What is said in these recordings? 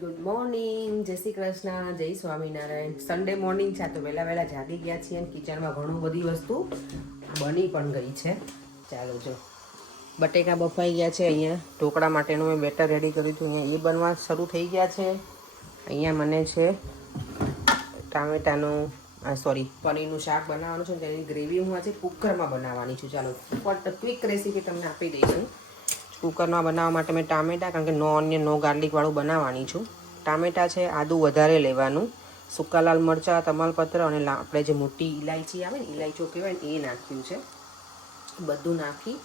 Good morning, જય શ્રી કૃષ્ણ, જય Swaminarayan. Sunday morning છે તો વહેલા જાગી ગયા છીએ અને કિચનમાં ઘણું બધી વસ્તુ બની પણ ગઈ છે. ચાલો જો બટેકા બફાઈ ગયા છે. અહીંયા ઢોકળા માટેનું મેં બેટર રેડી કર્યું હતું, અહીંયા એ બનવા શરૂ થઈ ગયા છે. અહીંયા મને છે ટામેટાનું પનીરનું શાક બનાવવાનું છે. તેની ગ્રેવી હું આજે કુકરમાં બનાવવાની છું. ચાલો ક્વિક રેસીપી તમને આપી દઈશું. કુકરમાં બનાવવા માટે મેં ટામેટાં, કારણ કે નો ઓનિયન નો ગાર્લિકવાળું બનાવવાની છું. ટામેટાં છે, આદું વધારે લેવાનું, સૂકા લાલ મરચાં, તમાલપત્ર અને આપણે જે મોટી ઇલાયચી આવે ને, ઇલાયચો કહેવાય ને, એ નાખ્યું છે. બધું નાખી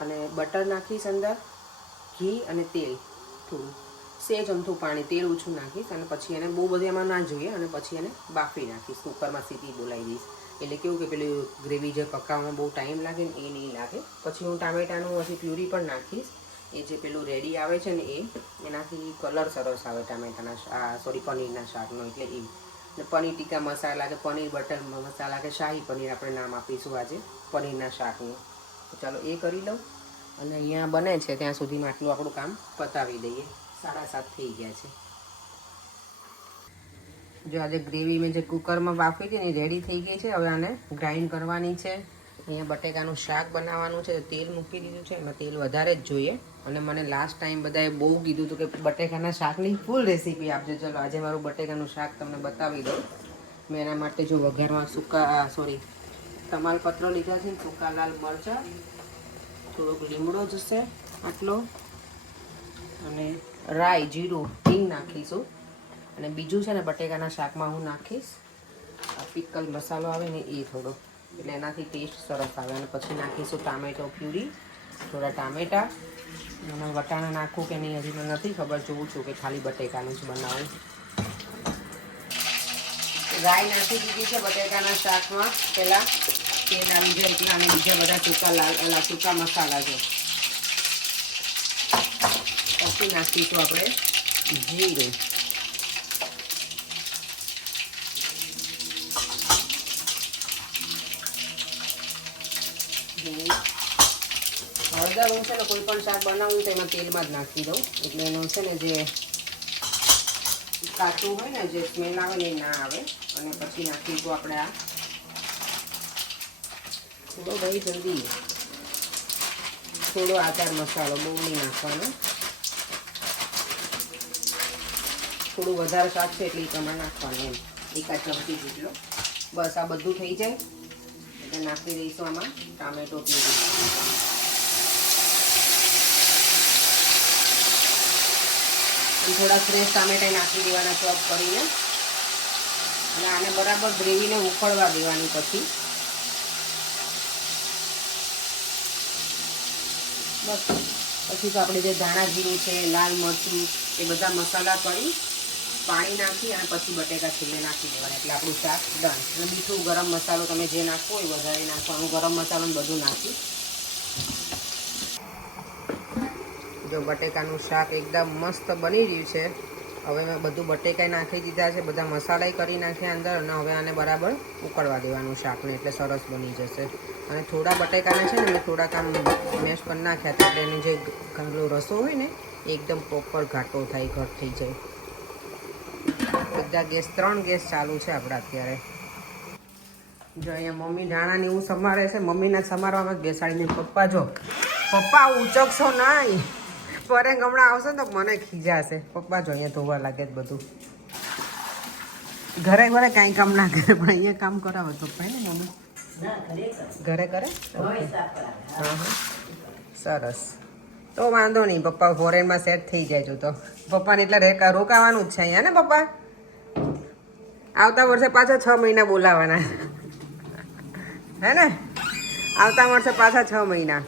અને બટર નાખીશ, અંદર ઘી અને તેલ થોડું, સેજ અમથું પાણી, તેલ ઓછું નાખીશ અને પછી એને બહુ બધી એમાં ના જોઈએ અને પછી એને બાફી નાખીશ. કુકરમાં સીટી બોલાવી દઈશ. એટલે કેવું કે પેલી ગ્રેવી જે પકાવવામાં બહુ ટાઈમ લાગે ને એ નહીં લાગે. પછી હું ટામેટાનું પછી પ્યુરી પણ નાખીશ. એ જે પેલું રેડી આવે છે ને એનાથી કલર સરસ આવે ટામેટાના પનીરના શાકનો. એટલે એ ને પનીર ટીકા મસાલા કે પનીર બટર મસાલા કે શાહી પનીર આપણે નામ આપીશું આજે પનીરના શાકનું. ચાલો એ કરી લઉં અને અહીંયા બને છે ત્યાં સુધીમાં આટલું આપણું કામ પતાવી દઈએ. 7:30 થઈ ગયા છે. જો આજે ગ્રેવી મેં જે કુકરમાં બાફી હતી ને એ રેડી થઈ ગઈ છે. હવે આને ગ્રાઇન્ડ કરવાની છે. અહીંયા બટેકાનું શાક બનાવવાનું છે. તેલ મૂકી દીધું છે, એમાં તેલ વધારે જ જોઈએ. અને મને લાસ્ટ ટાઈમ બધાએ બહુ કીધું હતું કે બટેકાના શાકની ફૂલ રેસીપી આપજો. ચલો આજે મારું બટેકાનું શાક તમને બતાવી દઉં. મેં એના માટે જો વઘારમાં તમાલપત્ર લીધા છે, સૂકા લાલ મરચાં, થોડોક લીમડો જશે આટલો, અને રાઈ, જીરું, હિંગ નાખીશું. અને બીજું છે ને બટેકાના શાકમાં હું નાખીશ આ પિકલ મસાલો આવે ને એ થોડો, એટલે એનાથી ટેસ્ટ સરસ આવે. અને પછી નાખીશું ટામેટો પ્યુરી, થોડા ટામેટાં. અને વટાણા નાખું કે નહીં હજી મને નથી ખબર, જોઉં છું કે ખાલી બટેકાનું જ બનાવું. રાઈ નાખી દીધી છે બટેકાના શાકમાં. પહેલાં તેલ આવી જાય એટલે અને બીજા બધા સૂકા મસાલા છે. પછી નાખીશું આપણે જીરું, હળદર. હું છે ને કોઈ પણ શાક બનાવું તો એમાં તેલમાં જ નાખી દઉં, એટલે એનું છે ને જે કાચું હોય ને જે સ્મેલ આવે ને એ ના આવે. અને પછી નાખીશું આપણે આ થોડો ભાઈ જલ્દી થોડો આચાર મસાલો, બહુ નહીં નાખવાનો, થોડું વધારે શાક છે એટલે એ પ્રમાણે નાખવાનું, એમ 1 ચમચી જેટલો. બસ આ બધું થઈ જાય એટલે નાખી દઈશું આમાં ટામેટો પ્યુરી. થોડા ફ્રેશ ટામેટા નાખી દેવાના ચોપ કરીને, અને આને બરાબર ગ્રેવીને ઉકળવા દેવાની. પછી તો આપણે જે ધાણા જીરું છે, લાલ મરચું, એ બધા મસાલા કરી પાણી નાખી અને પછી બટેકા છેલ્લે નાખી દેવાના, એટલે આપણું શાક ડન. અને મીઠું, ગરમ મસાલો તમે જે નાખવો હોય વધારે નાખવાનું. ગરમ મસાલો બધું નાખી. જો બટેકાનું શાક એકદમ મસ્ત બની રહ્યું છે. હવે મેં બધું બટેકા નાખી દીધા છે, બધા મસાલા કરી નાખ્યા અંદર, અને હવે આને બરાબર ઉકળવા દેવાનું શાકને, એટલે સરસ બની જશે. અને થોડા બટેકાને છે ને મેં થોડાક આમ મેશ કરી નાખ્યા હતા, એટલે એનો જે રસો હોય ને એકદમ પ્રોપર ઘાટો થાય, ઘટ થઈ જાય. બધા ગેસ 3 ગેસ ચાલુ છે આપણા અત્યારે. જો અહીંયા મમ્મી ધાણાની એવું સમારે છે, મમ્મીના સમારવામાં જ બેસાડીને. પપ્પા ઉચકશો નહીં, પરે હમણાં આવશે ને તો મને ખીજાશે. પપ્પા જો અહીંયા ધોવા લાગે જ બધું. ઘરે કાંઈ કામ ના કરે, પણ અહીંયા કામ કરાવે પપ્પા ને મમ્મી. ઘરે કરે? હા, સરસ. તો વાંધો નહીં, પપ્પા ફોરેનમાં સેટ થઈ જાય તો પપ્પાને એટલે રોકાવાનું જ છે અહીંયા ને પપ્પા. આવતા વર્ષે પાછા 6 મહિના બોલાવાના હે ને? આવતા વર્ષે પાછા 6 મહિના.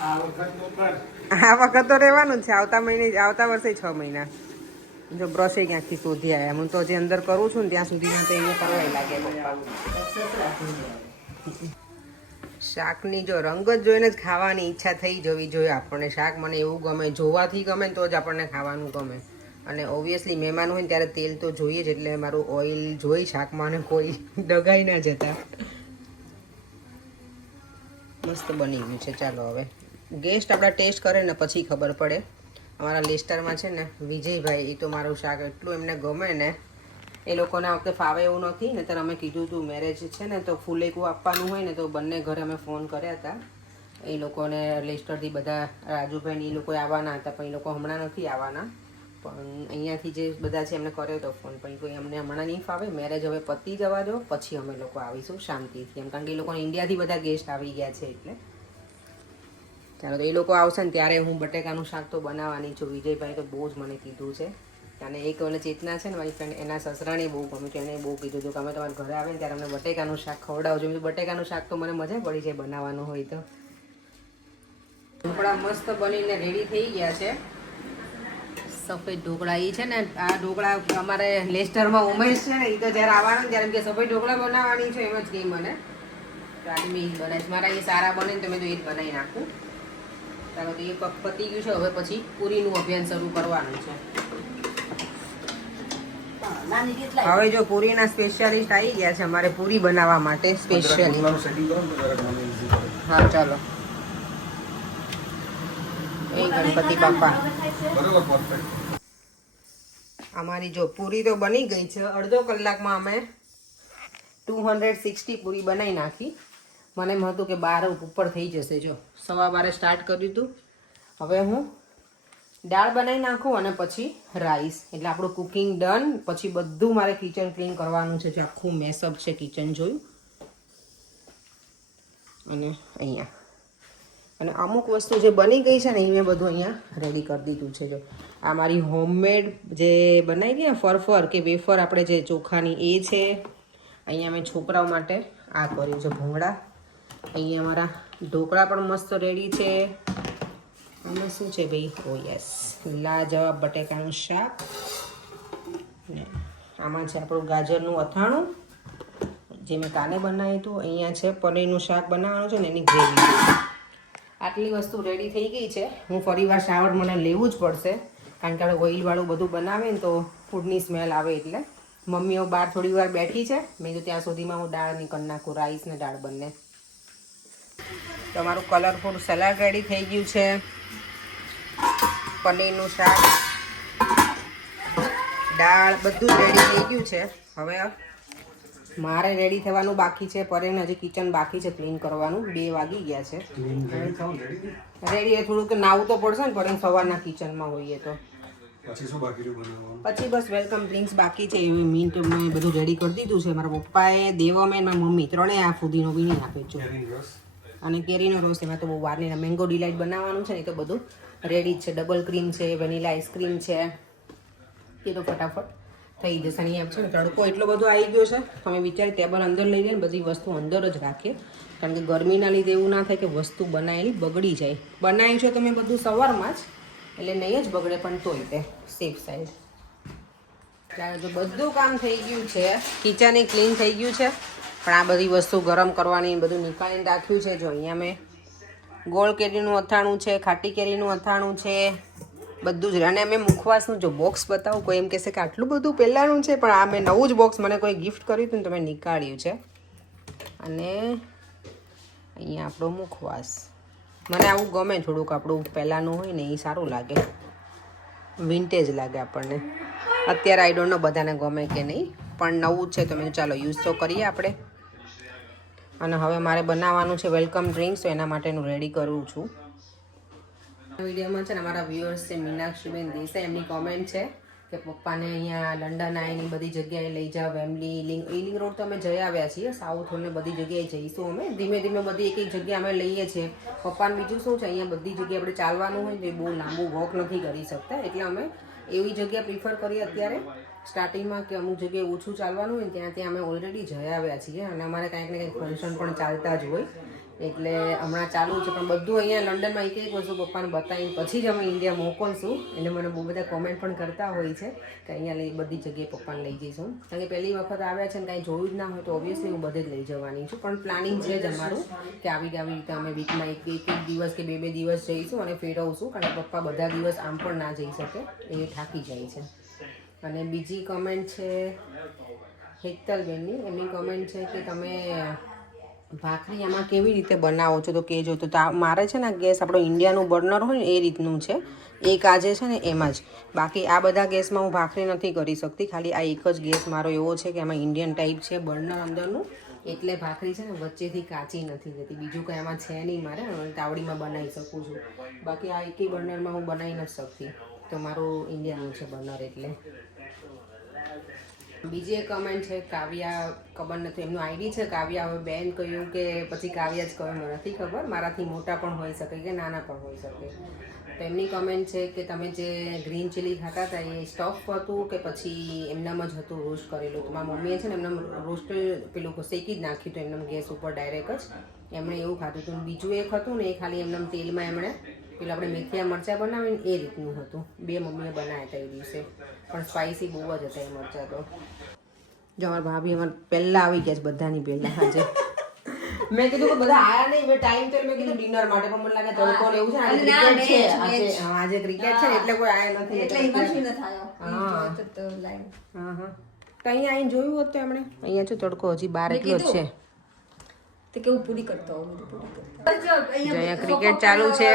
આ વખત તો રહેવાનું જ છે. આવતા વર્ષે 6 મહિના. જો બ્રશે ક્યાંથી શોધી આવ્યા. હું તો જે અંદર કરું છું ને ત્યાં સુધીમાં તો અહીંયા કરવા લાગે પપ્પા. શાકની જો રંગ જ જોઈને જ ખાવાની ઈચ્છા થઈ જવી જોઈએ આપણને. શાક મને એવું ગમે, જોવાથી ગમે તો જ આપણને ખાવાનું ગમે. અને ઓબ્વિયસલી મહેમાન હોય ને ત્યારે તેલ તો જોઈએ જ, એટલે મારું ઓઇલ જોઈ શાકમાં, અને કોઈ ડગાઈ ના જતા. મસ્ત બની ગયું છે. ચાલો હવે ગેસ્ટ આપણા ટેસ્ટ કરે ને પછી ખબર પડે. અમારા લેસ્ટરમાં છે ને વિજયભાઈ, એ તો મારું શાક એટલું એમને ગમે ને, એ લોકોને આ વખતે ફાવે એવું નથી. ને ત્યારે અમે કીધું હતું મેરેજ છે ને તો ફૂલેકું આપવાનું હોય ને, તો બંને ઘરે અમે ફોન કર્યા હતા. એ લોકોને લેસ્ટરથી બધા રાજુભાઈ એ લોકો આવવાના હતા, પણ એ લોકો હમણાં નથી આવવાના. પણ અહીંયાથી જે બધા છે એમને કર્યો હતો ફોન, પણ કોઈ અમને હમણાં નહીં ફાવે. મેરેજ હવે પતી જવા દો, પછી અમે લોકો આવીશું શાંતિથી એમ, કારણ કે એ લોકોને ઇન્ડિયાથી બધા ગેસ્ટ આવી ગયા છે એટલે. ચાલો તો એ લોકો આવશે ને ત્યારે હું બટેકાનું શાક તો બનાવવાની છું. વિજયભાઈ તો બહુ જ મને કીધું છે. અને એક મને ચેતના છે ને મારી ફ્રેન્ડ, એના સસરાને બહુ ગમ્યું છે. એને બહુ કીધું હતું કે અમે તમારા ઘરે આવે ને ત્યારે અમને બટેકાનું શાક ખવડાવજો. બટેકાનું શાક તો મને મજા પડી જાય બનાવવાનું હોય તો. ઢોકળા મસ્ત બનીને રેડી થઈ ગયા છે. સફેદ ઢોકળા એ છે ને, આ ઢોકળા અમારે લેસ્ટરમાં ઉમેશ છે ને, એ તો જ્યારે આવવાનું ત્યારે એમ કે સફેદ ઢોકળા બનાવવાની છે, એમ જ કહી મને. તો આજે મેં એ જ બનાવીશ. મારા એ સારા બને ને તો મેં તો એ જ બનાવી નાખું. ચાલો તો એ પતી ગયું છે. હવે પછી પૂરીનું અભિયાન શરૂ કરવાનું છે. હવે જો પૂરીના સ્પેશિયાલિસ્ટ આવી ગયા છે અમારે પૂરી બનાવવા માટે સ્પેશિયલી. હા ચાલો. એ ગણપતિ બાપા. અમારી જો પૂરી તો બની ગઈ છે. અડધો કલાકમાં અમે 260 પૂરી બનાવી નાખી. મને એમ હતું કે 12 ઉપર થઈ જશે. જો 12:15 સ્ટાર્ટ કર્યું હતું. હવે હું દાળ બનાવી નાખું અને પછી રાઈસ, એટલે આપણું કુકિંગ ડન. પછી બધું મારે કિચન ક્લીન કરવાનું છે. જે આખું મેસઅપ છે કિચન જોયું. અને અહીંયા અને અમુક વસ્તુ જે બની ગઈ છે ને એ મેં બધું અહીંયા રેડી કરી દીધું છે. જો આ મારી હોમમેડ જે બનાવી હતી ને ફરફર કે વેફર આપણે જે ચોખાની એ છે. અહીંયા મેં છોકરાઓ માટે આ કર્યું છે ભૂંગળા. અહીંયા મારા ઢોકળા પણ મસ્ત રેડી છે. આમાં શું છે ભાઈ? ઓ યસ, લાજવાબ બટેકાનું શાક. ને આમાં છે આપણું ગાજરનું અથાણું જે મેં કાલે બનાવ્યું હતું. અહીંયા છે પનીરનું શાક બનાવવાનું છે ને એની ગ્રેવી. આટલી વસ્તુ રેડી થઈ ગઈ છે. હું ફરીવાર શાવર મને લેવું જ પડશે, કારણ કે આપણે ઓઇલવાળું બધું બનાવે ને તો ફૂડની સ્મેલ આવે. એટલે મમ્મીઓ બહાર થોડી વાર બેઠી છે. મેં તો ત્યાં સુધીમાં હું દાળ કરી નાખું, રાઈસ ને દાળ બંને. તમારું કલરફુલ સલાડ રેડી થઈ ગયું છે. પનીરનું શાક, દાળ બધું રેડી થઈ ગયું છે. હવે મારે રેડી થવાનું બાકી છે. પરેને હજી કિચન બાકી છે ક્લીન કરવાનું. 2 વાગી ગયા છે. રેડી થોડુંક નાવું તો પડશે ને, પરેને સવારના કિચનમાં હોઈએ તો. પછી બસ વેલકમ ડ્રિંક્સ બાકી છે. એવી મીન તો મેં બધું રેડી કરી દીધું છે. મારા પપ્પાએ, દેવામેન, મારી મમ્મી ત્રણેય આ ફુદીનો વીણી આપે છે. અને કેરીનો રસ, એમાં તો બહુ વાર નહીં. મેંગો ડિલાઇટ બનાવવાનું છે ને, એ તો બધું રેડી જ છે. ડબલ ક્રીમ છે, વેનીલા આઈસ્ક્રીમ છે, એ તો ફટાફટ થઈ જશે. અહીંયા છે ને તડકો એટલો બધો આવી ગયો છે. તમે વિચારી ટેબલ અંદર લઈ લઈએ ને બધી વસ્તુ અંદર જ રાખીએ, કારણ કે ગરમીના લીધે એવું ના થાય કે વસ્તુ બનાવેલી બગડી જાય. બનાવ્યું છે તમે બધું સવારમાં જ, એટલે નહીં જ બગડે, પણ તોય તે સેફ સાઈડ. ત્યારે તો બધું કામ થઈ ગયું છે. કિચન એ ક્લીન થઈ ગયું છે, પણ આ બધી વસ્તુ ગરમ કરવાની બધું નીકાળીને રાખ્યું છે. જો અહીંયા મેં ગોળ કેરીનું અથાણું છે, ખાટી કેરીનું અથાણું છે, બધું જ. અને મેં મુખવાસનું જો બોક્સ બતાવું, કોઈ એમ કહેશે કે આટલું બધું પહેલાંનું છે, પણ આ મેં નવું જ બોક્સ મને કોઈ ગિફ્ટ કર્યું હતું ને તો મેં નીકાળ્યું છે. અને અહીંયા આપણો મુખવાસ. મને આવું ગમે થોડુંક, આપણું પહેલાંનું હોય ને એ સારું લાગે, વિન્ટેજ લાગે આપણને. અત્યારે આઈ ડોન્ટ નો બધાને ગમે કે નહીં, પણ નવું જ છે તો મેં ચાલો યુઝ તો કરીએ આપણે. અને હવે મારે બનાવવાનું છે વેલકમ ડ્રિંક્સ, તો એના માટેનું રેડી કરું છું. વિડીયોમાં છે ને અમારા વ્યુઅર્સ છે મીનાક્ષીબેન દેસાઈ, એમની કોમેન્ટ છે કે પપ્પાને અહીંયા લંડન આવીને બધી જગ્યાએ લઈ જાઓ. વેમ્બલી, ઈલિંગ રોડ તો અમે જઈ આવ્યા છીએ, સાઉથ ને બધી જગ્યાએ જઈશું અમે. ધીમે ધીમે બધી એક જગ્યાએ અમે લઈએ છીએ. પપ્પાને બીજું શું છે, અહીંયા બધી જગ્યાએ આપણે ચાલવાનું હોય તો એ બહુ લાંબુ વોક નથી કરી શકતા, એટલે અમે એવી જગ્યા પ્રિફર કરીએ અત્યારે સ્ટાર્ટિંગમાં કે અમુક જગ્યાએ ઓછું ચાલવાનું હોય ને ત્યાં અમે ઓલરેડી જઈ આવ્યા છીએ. અને અમારે કંઈક ને કંઈક ફંક્શન પણ ચાલતા જ હોય, એટલે હમણાં ચાલુ છે. પણ બધું અહીંયા લંડનમાં એક વસ્તુ પપ્પાને બતાવીને પછી જ અમે ઇન્ડિયા મોકલશું. એટલે મને બહુ બધા કોમેન્ટ પણ કરતા હોય છે કે અહીંયા બધી જગ્યાએ પપ્પાને લઈ જઈશું. કારણ કે પહેલી વખત આવ્યા છે ને કાંઈ જોયું જ ના હોય તો ઓબ્વિયસલી હું બધે જ લઈ જવાની છું. પણ પ્લાનિંગ છે જ અમારું કે આવી રીતે અમે વીકમાં એક દિવસ કે 2 દિવસ જઈશું અને ફેરવશું. કારણ કે પપ્પા બધા દિવસ આમ પણ ના જઈ શકે, એ થાકી જાય છે. અને બીજી કમેન્ટ છે હેતલબેનની. એમની કમેન્ટ છે કે તમે ભાખરી આમાં કેવી રીતે બનાવો છો તો કહેજો. તો મારે છે ને ગેસ આપણો ઇન્ડિયાનું બર્નર હોય ને એ રીતનું છે, એક આજે છે ને એમાં જ. બાકી આ બધા ગેસમાં હું ભાખરી નથી કરી શકતી, ખાલી આ એક જ ગેસ મારો એવો છે કે આમાં ઇન્ડિયન ટાઈપ છે બર્નર અંદરનું, એટલે ભાખરી છે ને વચ્ચેથી કાચી નથી જતી. બીજું કંઈ આમાં છે નહીં, મારે તાવડીમાં બનાવી શકું છું. બાકી આ એકેય બર્નરમાં હું બનાવી નથી શકતી, તો મારું ઇન્ડિયાનું છે બર્નર. એટલે બીજી એક કમેન્ટ છે કાવ્યા, ખબર નથી એમનું આઈડી છે કાવ્યા, હવે બેન કહ્યું કે પછી કાવ્યા જ કહ્યું, મને નથી ખબર, મારાથી મોટા પણ હોઈ શકે કે નાના પણ હોઈ શકે. તો એમની કમેન્ટ છે કે તમે જે ગ્રીન ચીલી ખાતા હતા એ સ્ટફ હતું કે પછી એમનામ જ હતું રોસ્ટ કરેલું? તો મારા મમ્મીએ છે ને એમનામ રોસ્ટ પેલું શેકી જ નાખ્યું હતું એમનામ ગેસ ઉપર ડાયરેક્ટ જ, એમણે એવું ખાધું હતું. બીજું એક હતું ને એ ખાલી એમનામ તેલમાં એમણે પેલા આપણે મેથીયા મરચાં બનાવીને એ રીતનું હતું. બે મમ્મીએ બનાવ્યા હતા એ દિવસે, પણ સ્પાઇસી બહુ જ હતા એ મરચાં. તો જો અમારા ભાભી અમારે પહેલાં આવી ગયા છે, બધાની પહેલાં. આજે મેં કીધું કે બધા આયા નહીં, મેં ટાઈમ તો મેં કીધું ડિનર માટે, પણ મને લાગે તડકો ને એવું છે, આજે ક્રિકેટ છે, આજે ક્રિકેટ છે ને એટલે કોઈ આયા નથી. હા હા, તો અહીંયા આવીને જોયું હોત તો એમણે, અહીંયા જો તડકો હજી બાર એટલો જ છે. કેવું પૂરી કરતો અહીંયા ક્રિકેટ ચાલુ છે,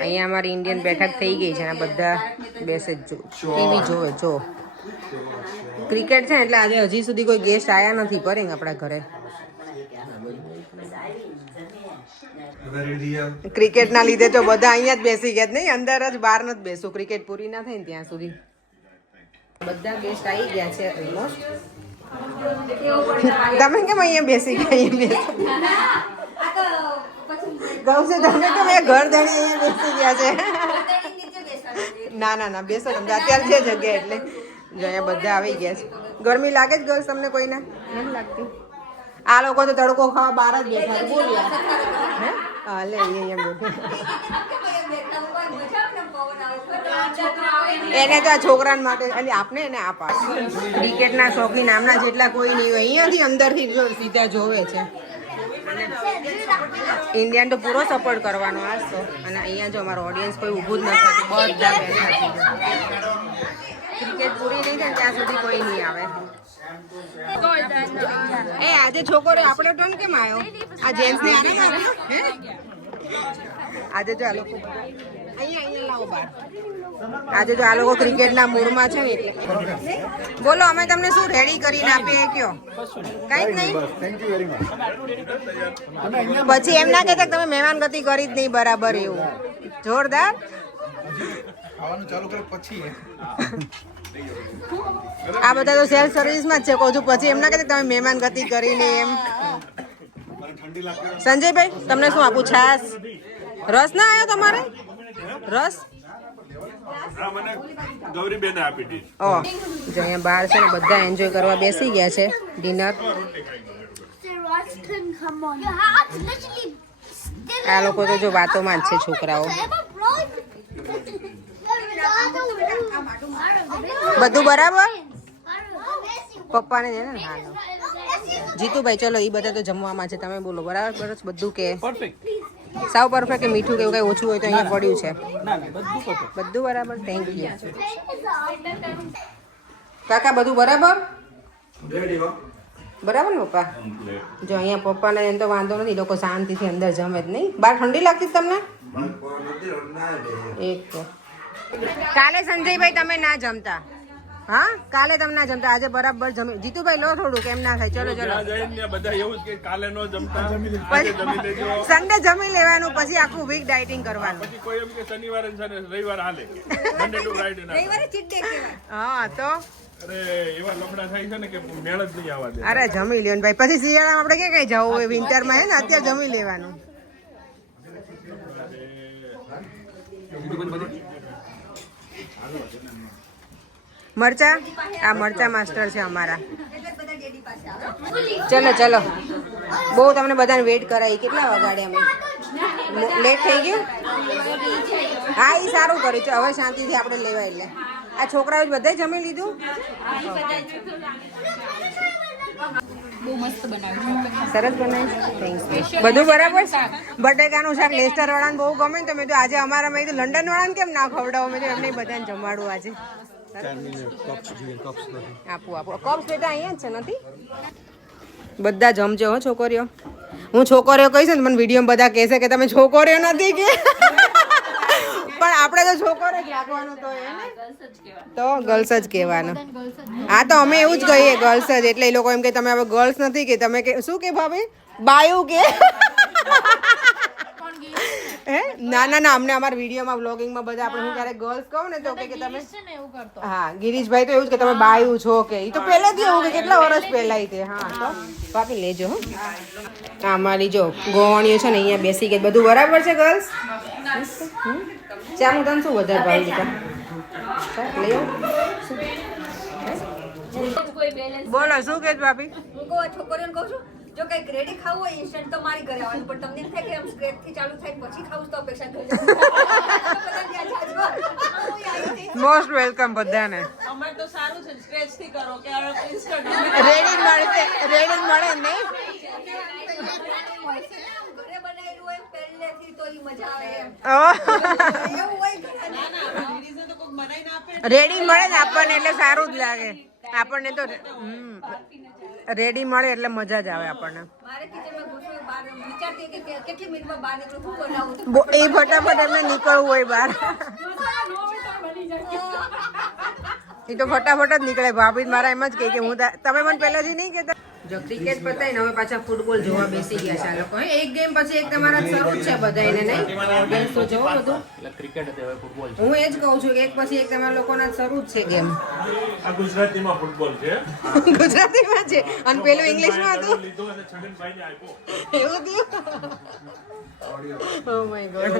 અહીંયા અમારી ઇન્ડિયન બેઠક થઈ ગઈ છે, બધા બેસે જ ટીવી જોવે. જો ક્રિકેટ છે ને એટલે આજે હજી સુધી કોઈ ગેસ્ટ આયા નથી પરેંગ આપણા ઘરે. ક્રિકેટના લીધે તો બધા અહીંયા જ બેસી ગયા, નહીં અંદર જ, બહાર નથી બેસું, ક્રિકેટ પૂરી ના થાય ને ત્યાં સુધી. બધા ગેસ્ટ આવી ગયા છે ઓલમોસ્ટ. તમે કેમ અહીંયા બેસી ગયા? અહીંયા બેસો તમે કેમ એ ઘર ધણી અહીંયા બેસી ગયા છે? ના ના ના, બેસો તમે, અત્યારે છે જગ્યા એટલે. જો અહીંયા બધા આવી ગયા છે. ગરમી લાગે જ ગર્લ્સ તમને? કોઈને નથી લાગતી? આ લોકો તો તડકો ખાવા બહાર જ બેઠા. બોલ્યા હે? હા લે અહીંયા એને તો આ છોકરા માટે એટલે આપને એને આ પાસ. ક્રિકેટના શોખીન આમના જેટલા કોઈ નહીં હોય, અહીંયાથી અંદરથી સીધા જોવે છે. ઇન્ડિયન તો પૂરો સપોર્ટ કરવાનો આ તો. અને અહીંયા જો અમારો ઓડિયન્સ કોઈ ઊભું જ નથી, બધા બેઠા છે. ક્રિકેટ પૂરી નહીં થાય ત્યાં સુધી કોઈ નહીં આવે. એ આજે છોકરો આપણો ટર્ન કેમ આવ્યો? આ જેન્ટ્સ ને આજે જો આ લોકો અહીંયા લાવો બાર. આજે જો આ લોકો ક્રિકેટના મૂડમાં છે ને એટલે. બોલો અમે તમને શું રેડી કરીને આપીએ કયો? કઈ જ નહીં. પછી એમ ના કહેતા તમે મહેમાન ગતિ કરી જ નહીં બરાબર, એવું જોરદાર. આ બધા તો સેલ્ફ સર્વિસમાં જ છે, કહું છું. પછી એમ ના કહેતા તમે મહેમાન ગતિ કરીને એમ. સંજયભાઈ તમને શું આપું? છાશ, રસ ના આવ્યો તમારે? રસ ગૌરીબેન આપી દીધી. ઓહ, જો અહીંયા બહાર છે ને બધા એન્જોય કરવા બેસી ગયા છે ડિનર. આ લોકો તો જો વાતોમાં જ છે છોકરાઓ. બધું બરાબર? પપ્પાને છે ને? હા જીતુભાઈ ચલો, એ બધા તો જમવામાં છે, તમે બોલો બરાબર બધું કે સાવ પરફેક્ટ કે મીઠું કેવું કઈ ઓછું હોય તો અહીંયા પડ્યું છે? બધું બરાબર. થેન્ક યુ કાકા. બધું બરાબર? બરાબર ને પપ્પા? જો અહીંયા પપ્પાને એમ તો વાંધો નથી, લોકો શાંતિથી અંદર જમે જ નહીં. બહાર ઠંડી લાગતી તમને? એક તો કાલે સંજયભાઈ તમે ના જમતા. હા કાલે તમે ના જમતા, આજે બરાબર જમી. જીતુભાઈ લો થોડું, કેમ ના થાય? ચલો ચલો, સન્ડે જમી લેવાનું, પછી આખું વીક ડાયટિંગ કરવાનું. હા તો અરે જમી લેવાનું ભાઈ, પછી શિયાળામાં આપણે ક્યાં કઈ જવું હોય? વિન્ટરમાં હે ને, અત્યારે જમી લેવાનું. મરચા, આ મરચા માસ્ટર છે અમારા. ચલો ચલો, બહુ તમને બધાને વેટ કરાવી. કેટલા વાગાડે અમે? લેટ થઈ ગયું? હા એ સારું કર્યું છે, હવે શાંતિથી આપણે લેવાય. એટલે આ છોકરાઓ બધાય જમી લીધું? બહુ મસ્ત બનાવ્યું. સરસ બનાવ્યું. થેન્ક્સ. બધું બરાબર? બટેકાનું શાક લેસ્ટર વાળાને બહુ ગમે ને, તમે તો આજે અમારા મેં તો લંડન વાળાને કેમ ના ખવડાવો? મેં તો એમને બધાને જમાડું આજે. આપું આપું કપ્સ બેટા અહીંયા જ છે નથી? બધા જમજો હો છોકરીઓ. હું છોકરીઓ કહીશ ને મને વિડીયોમાં બધા કહેશે કે તમે છોકરીઓ નથી કે પણ આપણે તો છોકરો જ રાખવાનું તો એને તો ગર્લ્સ જ કહેવાનું. હા તો અમે એવું જ કહીએ ગર્લ્સ જ, એટલે એ લોકો એમ કે તમે હવે ગર્લ્સ નથી કે તમે કે શું કે ભાભી બાયું કે હે ના ના ના અમને અમારા વિડીયોમાં વ્લોગિંગમાં બધા આપણે હું ક્યારેક ગર્લ્સ કહું ને તો કે તમે હા ગિરીશભાઈ તો એવું જ કે તમે બાયું છો કે એ તો પહેલેથી એવું કે કેટલા વર્ષ પહેલા તે હા તો ભાભી લેજો હો. હા અમારી જો ગોવાણીઓ છે ને અહીંયા બેસી ગઈ બધું બરાબર છે ગર્લ્સ. ચા હું તને શું વધારે ભાવી દીધા બોલો શું કે ભાભી હું કહું છોકરીઓને કહું છું જો કઈક રેડી ખાવું હોય ઇન્સ્ટન્ટ તો મારી ઘરે આવવાનું, પણ તમને એમ થાય કે આમ સ્ક્રેચ થી ચાલુ થાય પછી ખાવું તો અપેક્ષા કરી મોસ્ટ વેલકમ બધાને. અમારે તો સારું છે સ્ક્રેચ થી કરો કે ઇન્સ્ટન્ટ રેડી મળશે રેડી મળે ને ઘરે બનાવેલું હોય પહેલેથી તો ઈ મજા આવે એમ એવું હોય ઘરે લેડીઝને તો કોઈ બનાવીને આપે રેડી મળે ને આપણને એટલે સારું જ લાગે આપણને તો રેડી મળે એટલે મજા જ આવે આપણને. મારે કિચનમાં ઘૂસવું બહાર વિચારતી કે કેટલી મિનિટમાં બહાર નીકળું શું બનાવું તો એ ફટાફટ એમને નીકળવું હોય બહાર એ તો ફટાફટ જ નીકળે. ભાભી મારા એમ જ કહે કે હું તમે મને પહેલાથી નહીં કહેતા જો ક્રિકેટ પતાય ને હવે પાછા ફૂટબોલ જોવા બેસી ગયા છે આ લોકો. એક ગેમ પછી એક તમારા શરૂ જ છે બધાને નહીં ગેમ તો જોવો બધું ક્રિકેટ હવે ફૂટબોલ છે. હું એ જ કહું છું કે એક પછી એક તમારા લોકોના શરૂ જ છે ગેમ. આ ગુજરાતીમાં ફૂટબોલ છે. ગુજરાતીમાં છે અને પેલું ઇંગ્લિશમાં હતું લીધો અને છગનભાઈને આપ્યો. એવું થયું ઓ માય ગોડ.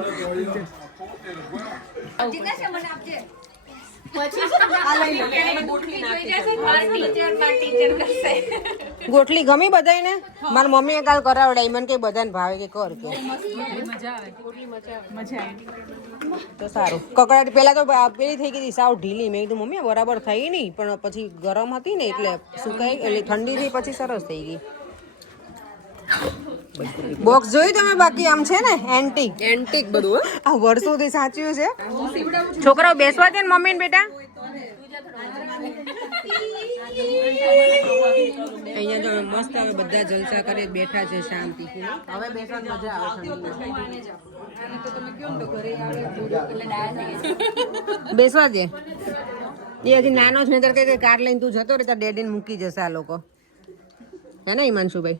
જીગ્નેશ મને આપજે ગોઠલી ગમી બધાને મારી મમ્મીએ કાલ કરાવડાવી મને કે બધાને ભાવે કે કર કે તો સારું. કકડાટ પેલા તો પેલી થઈ ગઈ સાવ ઢીલી મેં કીધું મમ્મી બરાબર થઈ નહીં પણ પછી ગરમ હતી ને એટલે સુકાઈ એટલે ઠંડી થઈ પછી સરસ થઈ ગઈ. બોક્સ જોયું તમે બાકી આમ છે ને એન્ટિક બધું આ વર્ષોથી સાચવ્યું છે. છોકરાઓ બેસવા દે ને મમ્મી ને બેટા. અહીંયા જો મસ્ત હવે બધા જલસા કરી બેઠા છે શાંતિથી. હવે બેસવાની મજા આવે ઠંડીમાં. બેસવા દે એ હજી નાનો જ નહીતર કે કાર લઈને તું જતો રે તાર ડેડીને મૂકી જશે આ લોકો હે ને હિમાંશુભાઈ.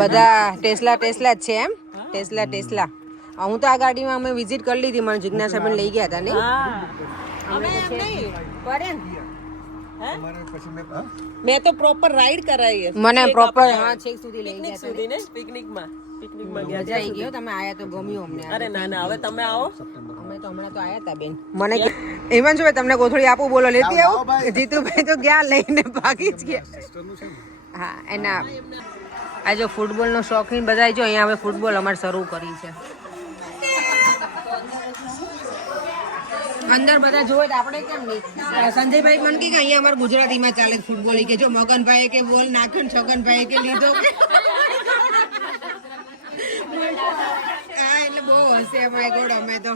બધા ટેસ્લા જ છે એમ ટેસ્લા. હું તો આ ગાડીમાં અમે વિઝિટ કરી લીધી મને જિજ્ઞાસા બેન લઈ ગયા હતા ને મેં તો પ્રોપર રાઈડ કરાવી મને પ્રોપર હા છેક સુધી લઈ ગયા હતા સુધી ને પિકનિકમાં ગયા મજા આવી ગયો તમે આયા તો ગમ્યું અમને. અરે ના ના હવે તમે આવો અમે તો હમણાં તો આયા હતા બેન. મને હિમાંશુભાઈ તમને કોથળી આપું બોલો લેતી આવું. જીતુભાઈ તો ગયા લઈને ભાગી જ ગયા. હા એના આ જો ફૂટબોલનો શોખીન બધા જો અહીંયા હવે ફૂટબોલ અમારે શરૂ કરી છે. અંદર બધા જોવે તો આપણે કેમ નહીં. સંજયભાઈ મને કે અહીંયા અમારે ગુજરાતીમાં ચાલે ફૂટબોલ કે જો મગનભાઈ કે બોલ નાખ્યો ને છગનભાઈ કે લીધો હા એટલે બહુ હશે માય ગોડ અમે તો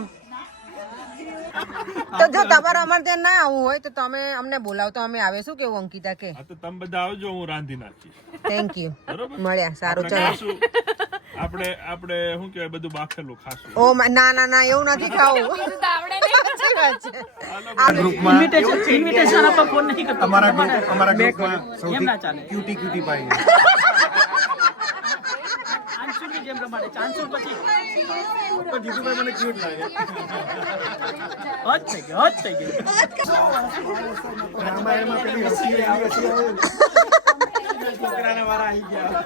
જો તમારે અમારે ત્યાં ના આવવું હોય તો તમે અમને બોલાવો તો અમે આવે. શું કેવું અંકિતા કે તો તમે બધા આવજો હું રાંધી નાખીશ. થેન્ક યુ મળ્યા સારું ચલો. આપણે શું કહેવાય બધું બાફેલું ખાશું. ઓ ના ના ના એવું નથી ખાવું. ઇન્વિટેશન આપો ફોન નહીં કરતો અમારા ગ્રુપમાં સૌથી ક્યુટી પાઈ ચાંચુની જેમ રમાડે ચાંચુ પછી પણ જીતુભાઈ મને ક્યુટ લાગે. હજ થઈ ગઈ રામાયણમાં પેલી હસી આવે છોકરાના વાળા આવી ગયા.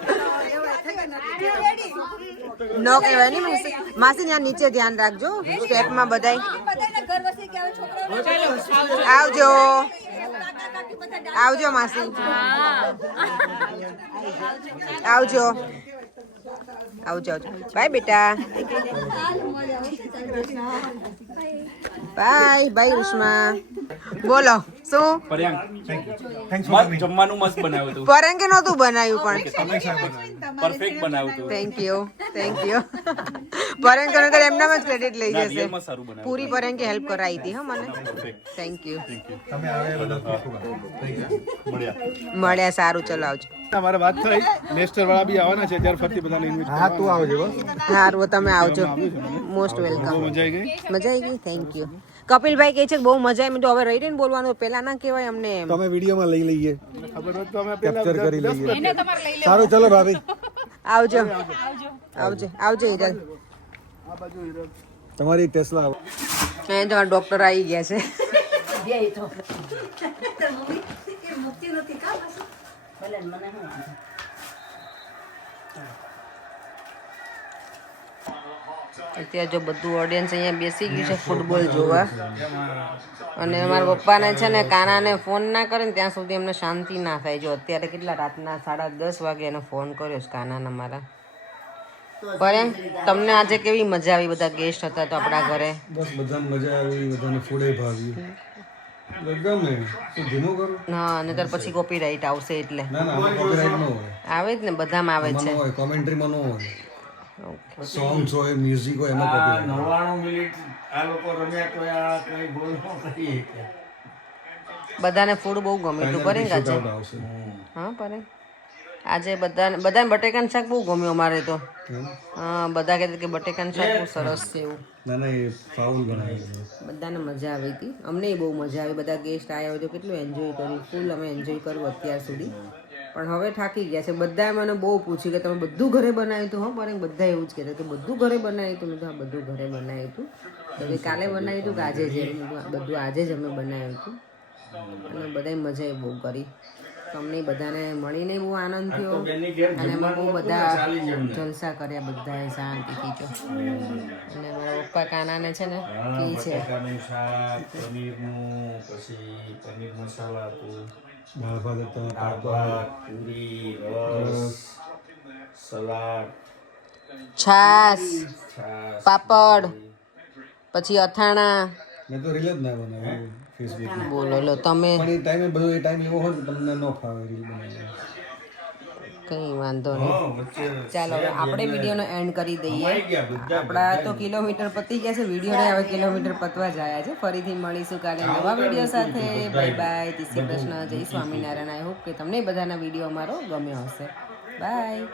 ન કહેવાય ને માસી ત્યાં નીચે ધ્યાન રાખજો સ્ટેપમાં બધાય. આવજો આવજો માસી આવજો આવજો બાય બેટા બાય બાય ઉષ્મા. બોલો શું થેન્ક્સ ફોર કમિંગ. જમવાનું મસ્ત બનાવ્યું હતું પરેંકે નહોતું બનાવ્યું પણ તમે સાહેબ બનાવ્યું. પરફેક્ટ બનાવ્યું હતું થેન્ક યુ પરેંકે નકર એમનામ જ ક્રેડિટ લઈ જશે રિયલમાં સારું બનાવ્યું પૂરી પરેંકે હેલ્પ કરાવી હતી હા મને થેન્ક યુ તમે આવે એ બદલ ખૂબ ખૂબ આભાર. Thank you. મળ્યા સારું ચલો આવજો અમારે વાત થઈ નેસ્ટર વાળા બી આવવાના છે ત્યારે ફરતી બધાને ઇન્વિટ હા તું આવજો બસ. સારું તમે આવજો મોસ્ટ વેલકમ મજા આવી ગઈ મજા આવી ગઈ થેન્ક યુ કપિલભાઈ કહે છે કે બહુ મજા આવી તો હવે રહી રહીને બોલવાનું પેલા ના કહેવાય અમને એમ. તમે વિડીયોમાં લઈ લઈએ, ખબર હોત તો અમે કેપ્ચર કરી લઈએ. સારું ચલો ભાભી. આવજો આવજો આવજો હિરલ તમારી ટેસ્લા એ તમારા ડોક્ટર આવી ગયા છે મુક્તિ નથી કા બસ અત્યારે જો બધું ઓડિયન્સ અહીંયા બેસી ગયું છે ફૂટબોલ જોવા અને અમારા પપ્પાને છે ને કાનાને ફોન ના કરે ને ત્યાં સુધી એમને શાંતિ ના થાય જો અત્યારે કેટલા રાતના 10:30 વાગે એને ફોન કર્યો છે કાનાને મારા પર તમને આજે કેવી મજા આવી બધા ગેસ્ટ હતા તો આપણા ઘરે બસ બધાને મજા આવી, બધાને ફૂડે ભાવ્યું. ગમે શું ધીમું કરું? હા અને ત્યાર પછી કોપીરાઇટ આવશે એટલે ના ના આમાં કોપીરાઇટ ન હોય. આવે જ ને બધામાં આવે આમાં છે ન હોય, કોમેન્ટ્રીમાં ન હોય. સોંગ્સ હોય, મ્યુઝિક હોય એમાં કોપીરાઇટ. 99 મિનિટ આ લોકો રમ્યા તો આ કઈ બોલ ન કરી બધાને ફૂડ બહુ ગમ્યું હતું પરેંગ આજે આવશે. હા પરેંગ આજે બધાને બટેકાનું શાક બહુ ગમ્યું અમારે તો હા બધા કહેતા કે બટેકાનું શાક બહુ સરસ છે એવું ના ના એ ફાઉલ બનાવી છે. બધાને મજા આવી હતી અમને બહુ મજા આવી બધા ગેસ્ટ આવ્યા હોય તો કેટલું એન્જોય કર્યું ફૂલ અમે એન્જોય કર્યું અત્યાર સુધી પણ હવે થાકી ગયા છે બધાએ મને બહુ પૂછ્યું કે તમે બધું ઘરે બનાવ્યું હતું હા પરેંગ બધા એવું જ કહેતા કે બધું ઘરે બનાવ્યું હતું મેં તો હા બધું ઘરે બનાવ્યું હતું તો ભાઈ કાલે બનાવ્યું હતું કે આજે જ બધું આજે જ અમે બનાવ્યું હતું અને બધાએ મજા બહુ કરી તમને બધાને મળીને બહુ આનંદ થયો અને એમાં બહુ બધા જલસા કર્યા બધાએ શાંતિથી જો અને મારા પપ્પા કાનાને છે ને કી છે બટાકાનું શાક પનીરનું પછી પનીર મસાલા હતું દાળ ભાત હતા, ભાત પૂરી રસ સલાડ છાશ છાશ પાપડ પછી અથાણા મેં તો રીલ જ ના બનાવી ફેસબુકમાં. બોલો લો તમે પણ એ ટાઈમે બધું એ ટાઈમ એવો હોય ને તમને ન ફાવે રીલ બનાવવાનું. કઈ વાંધો નહીં ચાલો હવે આપણે વિડીયોનો એન્ડ કરી દઈએ આપણા તો કિલોમીટર પતી ગયા છે વિડીયોને હવે કિલોમીટર પતવા જ આવ્યા છે ફરીથી મળીશું કાલે નવા વિડીયો સાથે બાય બાય જય શ્રી કૃષ્ણ જય સ્વામિનારાયણ આઈ હોપ કે તમને બધાના વિડીયો અમારો ગમ્યો હશે બાય